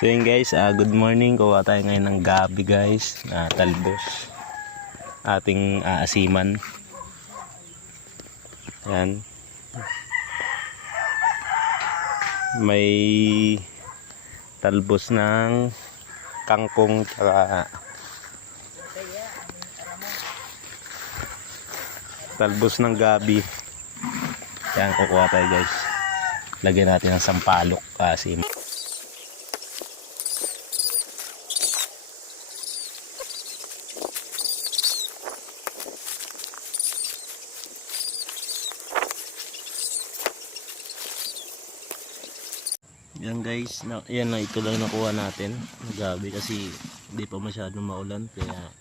So yun guys, good morning. Kuha tayo ngayon ng gabi guys, talbos. Ating aasiman. Ayan. May talbos ng kangkong tsaka talbos ng gabi. Ayan, kukuha tayo guys. Lagyan natin ng sampalok kasi. Yan guys, yan na, ito lang nakuha natin ng gabi kasi hindi pa masyadong maulan kaya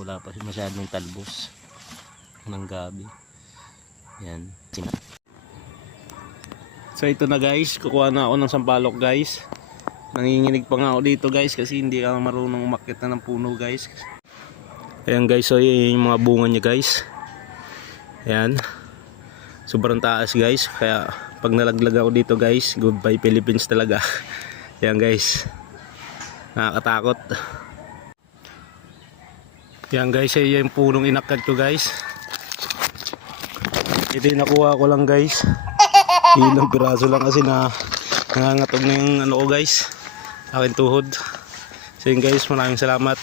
wala pa masyadong talbos ng gabi. Yan. So ito na guys, kukuha na ako ng sampalok guys. Nanginginig pa nga ako dito guys kasi hindi ako marunong umakyat na ng puno guys. Ayan guys, so yun yung mga bunga niya guys. Ayan. Sobrang taas guys, kaya pag nalaglag ako dito guys, goodbye Philippines talaga. Yan guys, nakakatakot. Yan guys, ay yung punong inakyat ko guys. Ito yung nakuha ko lang guys. Ilang piraso lang kasi na nangangatog na yung ano ko guys, aking tuhod. So yun guys, maraming salamat.